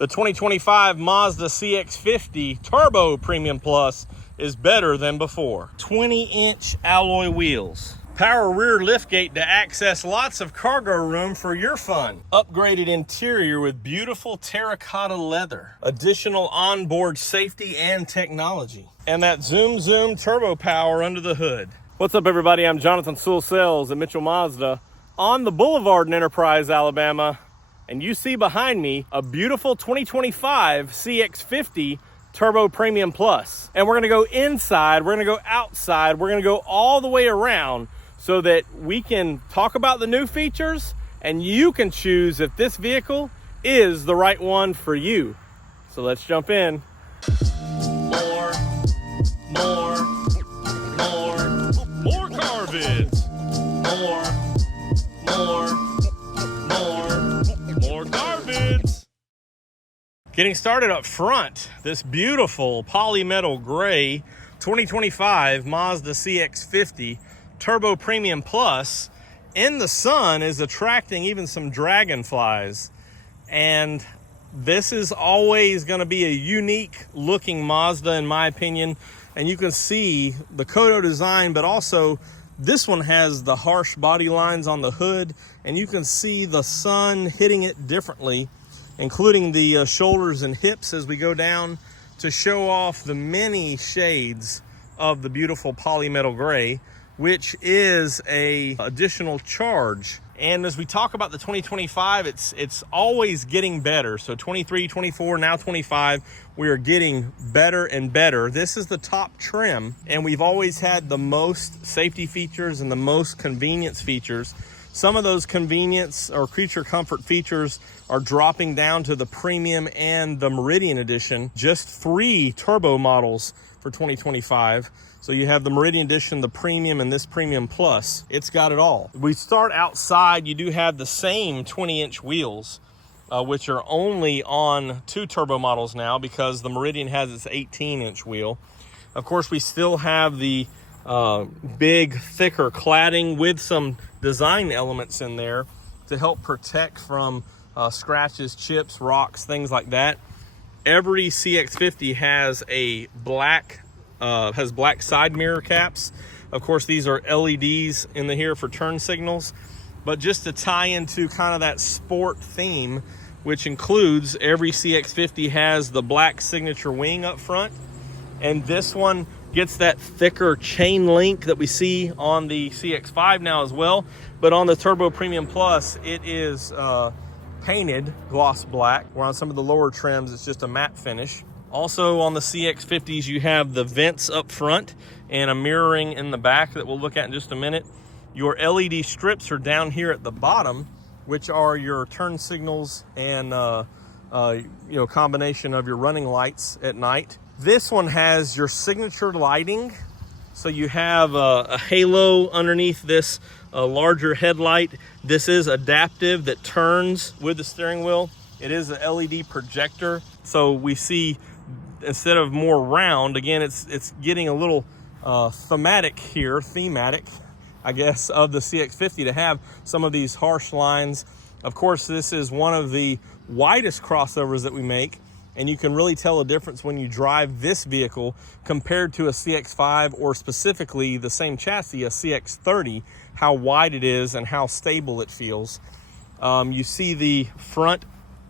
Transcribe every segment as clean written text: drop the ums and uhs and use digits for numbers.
The 2025 Mazda CX-50 Turbo Premium Plus is better than before. 20-inch alloy wheels. Power rear liftgate to access lots of cargo room for your fun. Upgraded interior with beautiful terracotta leather. Additional onboard safety and technology. And that zoom turbo power under the hood. What's up, everybody? I'm Jonathan Sewell Sales at Mitchell Mazda on the Boulevard in Enterprise, Alabama. And you see behind me a beautiful 2025 CX-50 Turbo Premium Plus. And we're gonna go inside, we're gonna go outside, we're gonna go all the way around so that we can talk about the new features and you can choose if this vehicle is the right one for you. So let's jump in. More car vids. More car vids. Getting started up front, this beautiful polymetal gray 2025 Mazda CX-50 Turbo Premium Plus in the sun is attracting even some dragonflies. And this is always going to be a unique looking Mazda in my opinion. And you can see the Kodo design, but also this one has the harsh body lines on the hood, and you can see the sun hitting it differently, including the shoulders and hips as we go down to show off the many shades of the beautiful polymetal gray, which is a additional charge. And as we talk about the 2025, it's always getting better. So 23, 24, now 25, we are getting better and better. This is the top trim, and we've always had the most safety features and the most convenience features. Some of those convenience or creature comfort features are dropping down to the Premium and the Meridian Edition, just 3 turbo models for 2025. So you have the Meridian Edition, the Premium, and this Premium Plus. It's got it all. We start outside, you do have the same 20-inch wheels, which are only on 2 turbo models now because the Meridian has its 18-inch wheel. Of course, we still have the big, thicker cladding with some design elements in there to help protect from scratches, chips, rocks, things like that. Every CX-50 has a black side mirror caps. Of course, these are LEDs in here for turn signals, but just to tie into kind of that sport theme, which includes every CX-50 has the black signature wing up front, and this one gets that thicker chain link that we see on the CX-5 now as well. But on the Turbo Premium Plus, it is painted gloss black, where on some of the lower trims it's just a matte finish. Also on the CX-50s, you have the vents up front and a mirroring in the back that we'll look at in just a minute. Your LED strips are down here at the bottom, which are your turn signals and combination of your running lights at night. This one has your signature lighting. So you have a halo underneath this larger headlight. This is adaptive that turns with the steering wheel. It is an LED projector. So we see, instead of more round, again, it's getting a little thematic, I guess, of the CX-50 to have some of these harsh lines. Of course, this is one of the widest crossovers that we make, and you can really tell a difference when you drive this vehicle compared to a CX-5 or specifically the same chassis, a CX-30, how wide it is and how stable it feels. You see the front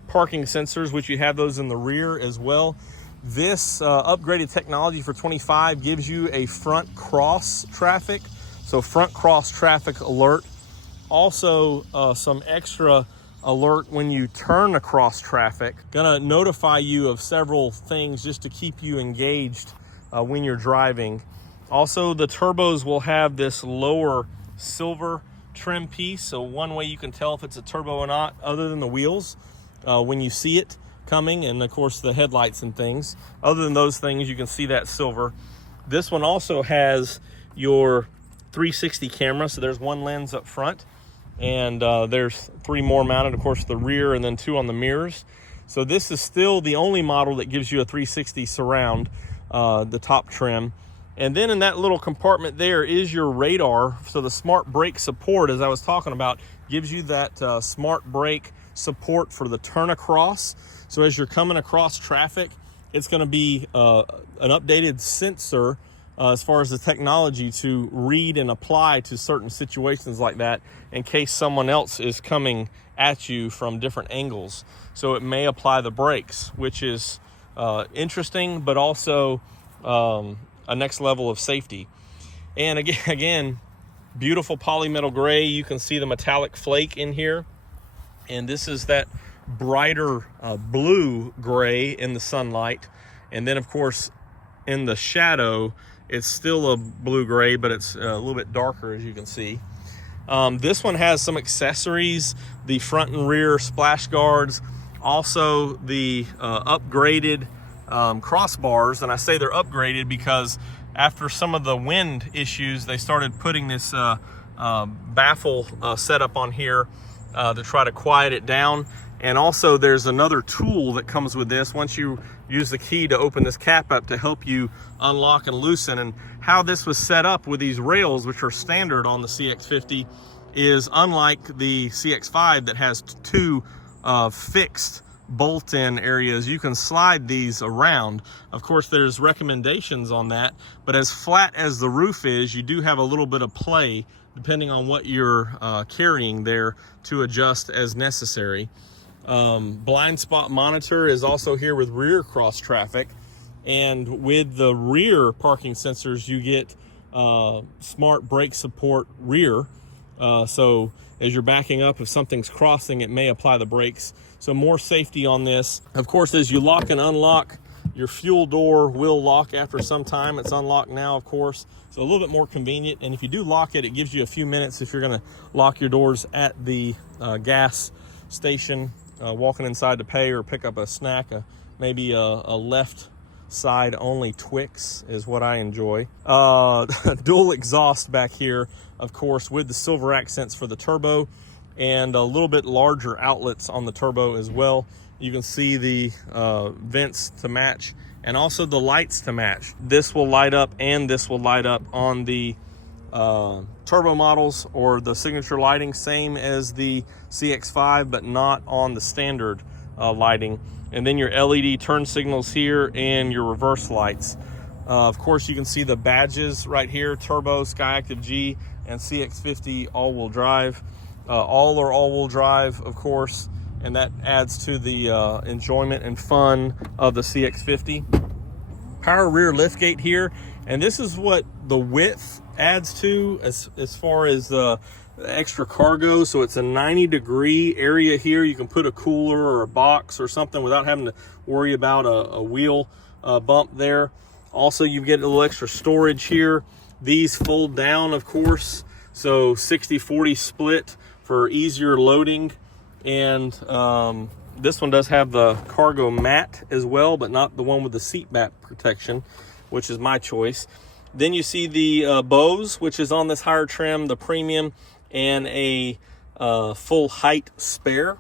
parking sensors, which you have those in the rear as well. This upgraded technology for 25 gives you a front cross traffic, so front cross traffic alert. Also some extra alert when you turn across traffic. Gonna notify you of several things just to keep you engaged when you're driving. Also, the turbos will have this lower silver trim piece, so one way you can tell if it's a turbo or not, other than the wheels, when you see it coming, and of course the headlights and things. Other than those things, you can see that silver. This one also has your 360 camera, so there's one lens up front, and there's 3 more mounted, of course, the rear, and then 2 on the mirrors. So this is still the only model that gives you a 360 surround, the top trim. And then in that little compartment there is your radar. So the smart brake support, as I was talking about, gives you that smart brake support for the turn across. So as you're coming across traffic, it's going to be an updated sensor as far as the technology to read and apply to certain situations like that in case someone else is coming at you from different angles. So it may apply the brakes, which is interesting, but also a next level of safety. And again, beautiful polymetal gray. You can see the metallic flake in here. And this is that brighter blue gray in the sunlight. And then, of course, in the shadow, it's still a blue gray, but it's a little bit darker, as you can see. This one has some accessories, the front and rear splash guards, also the upgraded crossbars. And I say they're upgraded because after some of the wind issues, they started putting this baffle setup on here to try to quiet it down. And also there's another tool that comes with this once you use the key to open this cap up to help you unlock and loosen. And how this was set up with these rails, which are standard on the CX-50, is unlike the CX-5 that has two fixed bolt-in areas. You can slide these around. Of course, there's recommendations on that, but as flat as the roof is, you do have a little bit of play depending on what you're carrying there to adjust as necessary. Blind spot monitor is also here with rear cross traffic, and with the rear parking sensors you get smart brake support rear, so as you're backing up, if something's crossing, it may apply the brakes. So more safety on this. Of course, as you lock and unlock, your fuel door will lock after some time. It's unlocked now, of course, so a little bit more convenient. And if you do lock it, it gives you a few minutes if you're going to lock your doors at the gas station, walking inside to pay or pick up a snack. Maybe a left side only Twix is what I enjoy. Dual exhaust back here, of course, with the silver accents for the turbo, and a little bit larger outlets on the turbo as well. You can see the vents to match, and also the lights to match. This will light up, and this will light up on the turbo models, or the signature lighting, same as the CX-5, but not on the standard lighting. And then your LED turn signals here and your reverse lights. Of course, you can see the badges right here: Turbo, SkyActiv G, and CX-50 all-wheel drive. All are all-wheel drive, of course, and that adds to the enjoyment and fun of the CX-50. Power rear liftgate here, and this is what the width adds to as far as the extra cargo. So it's a 90-degree area here. You can put a cooler or a box or something without having to worry about a wheel bump there. Also, you get a little extra storage here. These fold down, of course, so 60-40 split for easier loading. And this one does have the cargo mat as well, but not the one with the seat back protection, which is my choice. Then you see the Bose, which is on this higher trim, the premium, and a full height spare.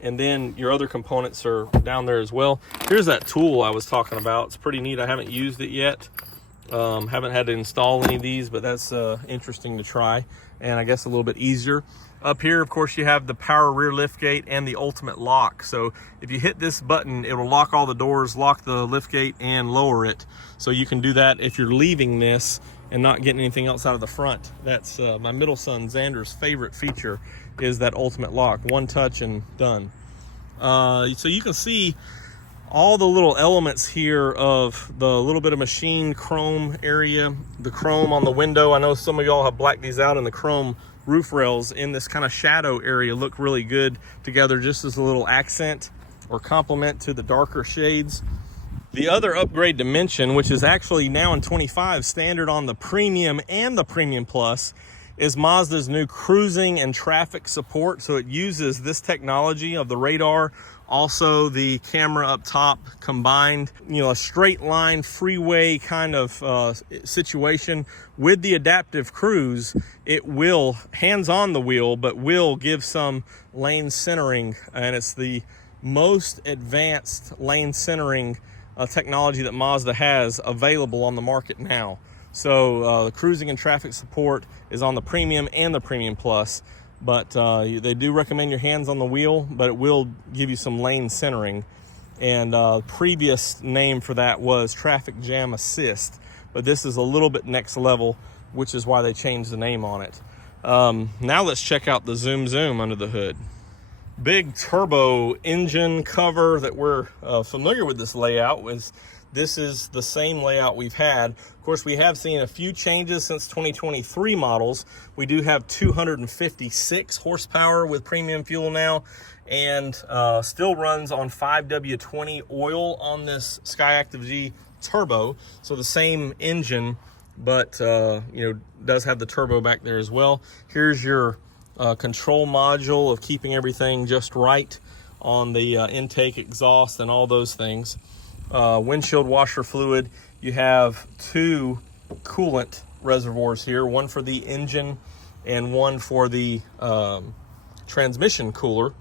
And then your other components are down there as well. Here's that tool I was talking about. It's pretty neat. I haven't used it yet. Haven't had to install any of these, but that's interesting to try, and I guess a little bit easier. Up here, of course, you have the power rear liftgate and the ultimate lock. So if you hit this button, it will lock all the doors, lock the liftgate, and lower it. So you can do that if you're leaving this and not getting anything else out of the front. That's my middle son Xander's favorite feature, is that ultimate lock. One touch and done. So you can see all the little elements here of the little bit of machine chrome area, the chrome on the window. I know some of y'all have blacked these out, and the chrome roof rails in this kind of shadow area look really good together, just as a little accent or complement to the darker shades. The other upgrade to mention, which is actually now in 25 standard on the Premium and the Premium Plus, is Mazda's new cruising and traffic support. So it uses this technology of the radar, also the camera up top combined, a straight line freeway kind of situation. With the adaptive cruise, it will hands on the wheel, but will give some lane centering, and it's the most advanced lane centering technology that Mazda has available on the market now. So the cruising and traffic support is on the Premium and the Premium Plus. but they do recommend your hands on the wheel, but it will give you some lane centering. And previous name for that was traffic jam assist, but this is a little bit next level, which is why they changed the name on it. Now let's check out the zoom under the hood. Big turbo engine cover that we're familiar with. This layout this is the same layout we've had. Of course, we have seen a few changes since 2023 models. We do have 256 horsepower with premium fuel now, and still runs on 5W20 oil on this SkyActiv G Turbo. So the same engine, but does have the turbo back there as well. Here's your control module of keeping everything just right on the intake, exhaust, and all those things. Windshield washer fluid. You have two coolant reservoirs here, one for the engine and one for the transmission cooler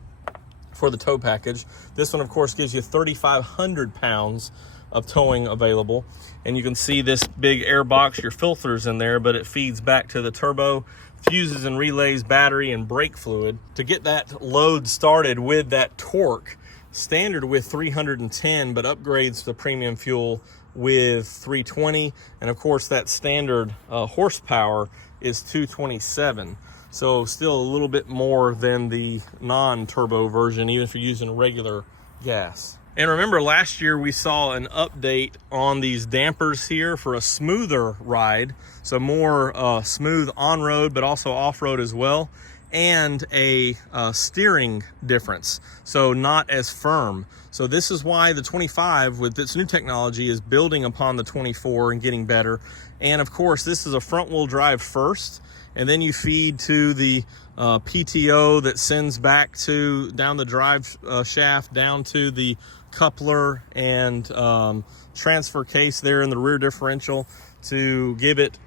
for the tow package. This one, of course, gives you 3,500 pounds of towing available. And you can see this big air box, your filters in there, but it feeds back to the turbo, fuses and relays, battery, and brake fluid. To get that load started with that torque, standard with 310, but upgrades the premium fuel with 320. And of course, that standard horsepower is 227. So still a little bit more than the non-turbo version, even if you're using regular gas. And remember, last year we saw an update on these dampers here for a smoother ride. So more smooth on-road, but also off-road as well. And a steering difference, so not as firm. So this is why the 25 with its new technology is building upon the 24 and getting better. And of course, this is a front wheel drive first, and then you feed to the PTO that sends back to down the drive shaft down to the coupler and transfer case there in the rear differential to give it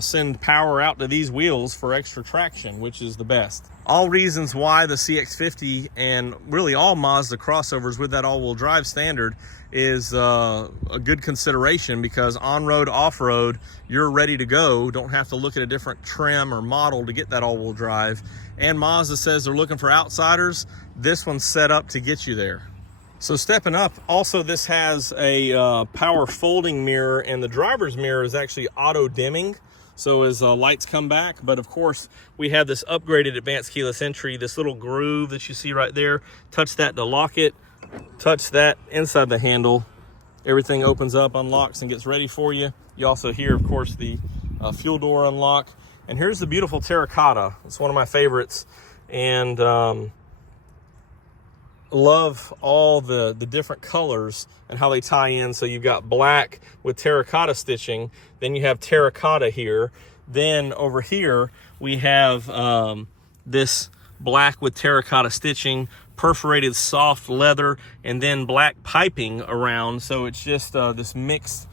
send power out to these wheels for extra traction, which is the best. All reasons why the CX-50 and really all Mazda crossovers with that all-wheel drive standard is a good consideration, because on-road, off-road, you're ready to go. Don't have to look at a different trim or model to get that all-wheel drive. And Mazda says they're looking for outsiders. This one's set up to get you there. So stepping up, also this has a power folding mirror, and the driver's mirror is actually auto dimming. So as lights come back, but of course we have this upgraded advanced keyless entry, this little groove that you see right there. Touch that to lock it, touch that inside the handle. Everything opens up, unlocks, and gets ready for you. You also hear, of course, the fuel door unlock. And here's the beautiful Terracotta. It's one of my favorites. And love all the different colors and how they tie in. So you've got black with terracotta stitching, then you have terracotta here, then over here we have this black with terracotta stitching, perforated soft leather, and then black piping around. So it's just this mixed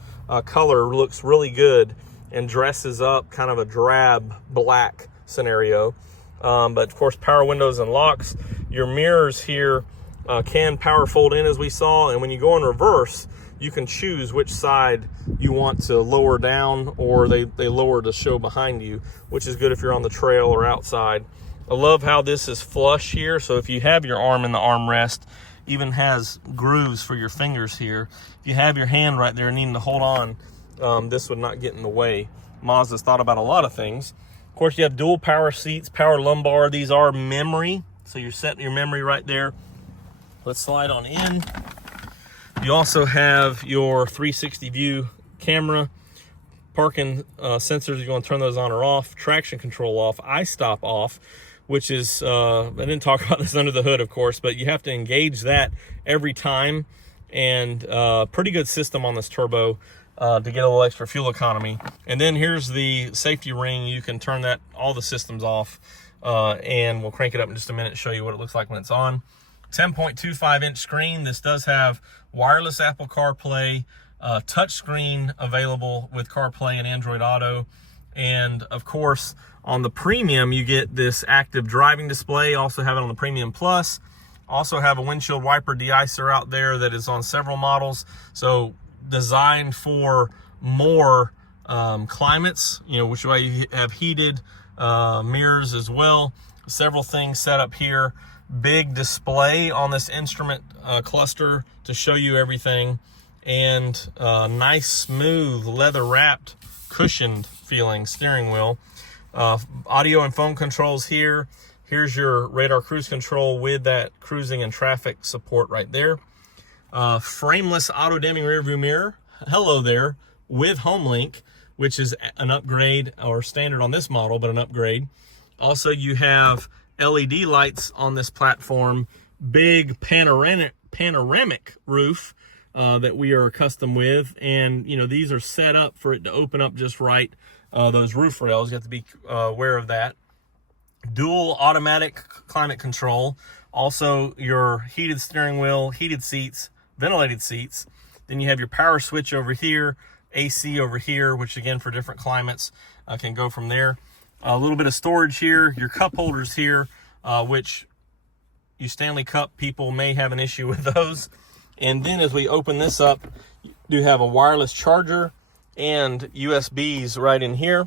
color, looks really good and dresses up kind of a drab black scenario. But of course, power windows and locks. Your mirrors here can power fold in, as we saw, and when you go in reverse, you can choose which side you want to lower down, or they lower to show behind you, which is good if you're on the trail or outside. I love how this is flush here, so if you have your arm in the armrest, even has grooves for your fingers here. If you have your hand right there needing to hold on, this would not get in the way. Mazda's thought about a lot of things. Of course, you have dual power seats, power lumbar. These are memory, so you're setting your memory right there. Let's slide on in. You also have your 360 view camera, parking sensors. You're going to turn those on or off, traction control off, iStop off, which is, I didn't talk about this under the hood, of course, but you have to engage that every time. And pretty good system on this turbo to get a little extra fuel economy. And then here's the safety ring. You can turn that, all the systems off, and we'll crank it up in just a minute and show you what it looks like when it's on. 10.25 inch screen. This does have wireless Apple CarPlay, touch screen available with CarPlay and Android Auto. And of course, on the premium, you get this active driving display. Also have it on the Premium Plus. Also have a windshield wiper de-icer out there that is on several models. So designed for more climates, which is why you have heated mirrors as well. several things set up here. Big display on this instrument cluster to show you everything, and nice, smooth, leather-wrapped, cushioned feeling steering wheel. Audio and phone controls here. Here's your radar cruise control with that cruising and traffic support right there. Frameless auto-dimming rearview mirror. Hello there, with HomeLink, which is an upgrade, or standard on this model, but an upgrade. Also, you have LED lights on this platform, big panoramic roof that we are accustomed with, and you know, these are set up for it to open up just right. Those roof rails, you have to be aware of that. Dual automatic climate control, also your heated steering wheel, heated seats, ventilated seats. Then you have your power switch over here, AC over here, which again for different climates can go from there. A little bit of storage here, your cup holders here, which you Stanley Cup people may have an issue with those. And then as we open this up, you do have a wireless charger and USBs right in here.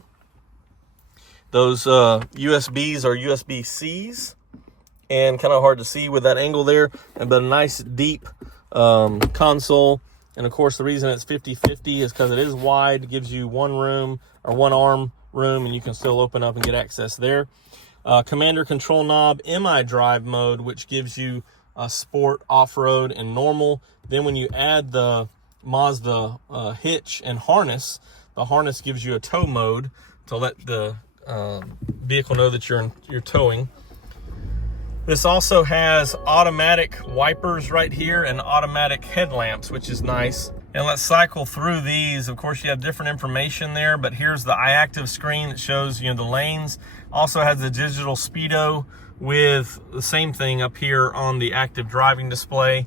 Those USBs are USB-Cs, and kind of hard to see with that angle there, but a nice deep console. And of course, the reason it's 50-50 is because it is wide. It gives you one room or one arm room, and you can still open up and get access there. Commander control knob, MI drive mode, which gives you sport, off-road, and normal. Then when you add the Mazda hitch and harness, the harness gives you a tow mode to let the vehicle know that you're towing. This also has automatic wipers right here and automatic headlamps, which is nice. And let's cycle through these. Of course, you have different information there, but here's the iActiv screen that shows, you know, the lanes. Also has the digital speedo with the same thing up here on the active driving display.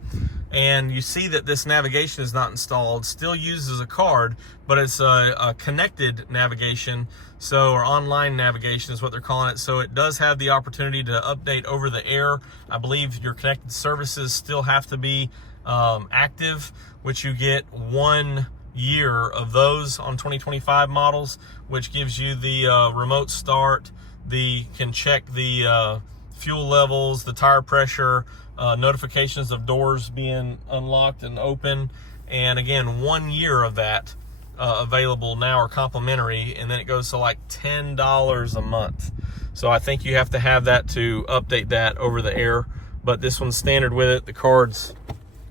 And you see that this navigation is not installed, still uses a card, but it's a connected navigation, or online navigation is what they're calling it. So it does have the opportunity to update over the air. I believe your connected services still have to be active, which you get 1 year of those on 2025 models, which gives you the remote start, can check the fuel levels, the tire pressure, notifications of doors being unlocked and open, and again 1 year of that available now or complimentary, and then it goes to like $10 a month. So I think you have to have that to update that over the air, but this one's standard with it. The card's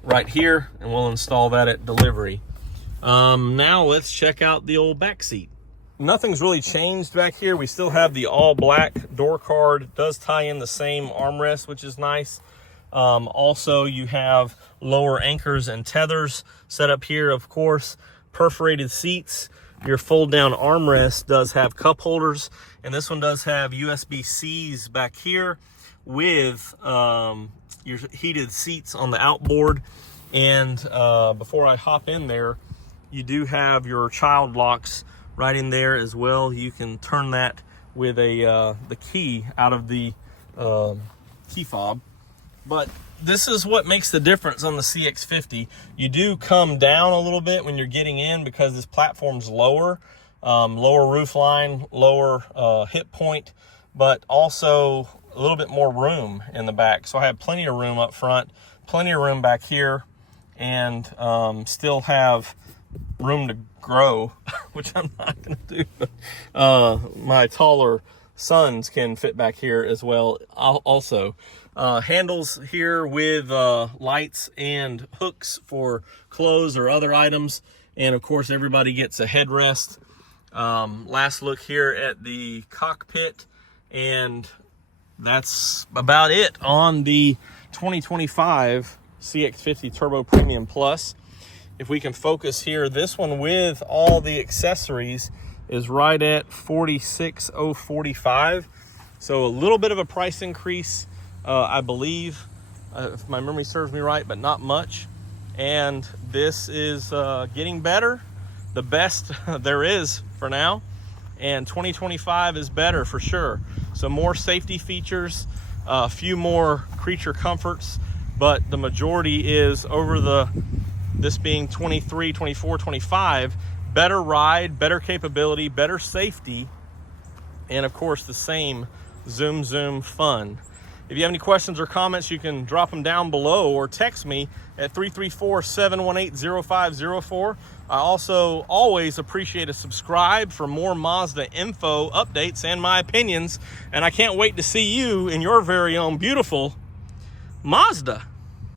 right here, and we'll install that at delivery. Now let's check out the old back seat. Nothing's really changed back here. We still have the all black door card. It does tie in the same armrest, which is nice. Also, you have lower anchors and tethers set up here, of course. Perforated seats. Your fold down armrest does have cup holders, and this one does have USB-Cs back here with your heated seats on the outboard. And before I hop in there, you do have your child locks right in there as well. You can turn that with the key out of the key fob. But this is what makes the difference on the CX-50. You do come down a little bit when you're getting in because this platform's lower, lower roof line, lower hip point, but also a little bit more room in the back. So I have plenty of room up front, plenty of room back here, and still have room to grow, which I'm not going to do. My taller sons can fit back here as well. Also, handles here with lights and hooks for clothes or other items. And of course, everybody gets a headrest. Last look here at the cockpit, and that's about it on the 2025 CX-50 Turbo Premium Plus. If we can focus here, this one with all the accessories is right at $46,045. So a little bit of a price increase, I believe, if my memory serves me right, but not much. And this is getting better, the best there is for now. And 2025 is better for sure. So more safety features, a few more creature comforts, but the majority is over this being 23, 24, 25, better ride, better capability, better safety, and of course the same zoom, zoom fun. If you have any questions or comments, you can drop them down below or text me at 334-718-0504. I also always appreciate a subscribe for more Mazda info, updates, and my opinions. And I can't wait to see you in your very own beautiful Mazda.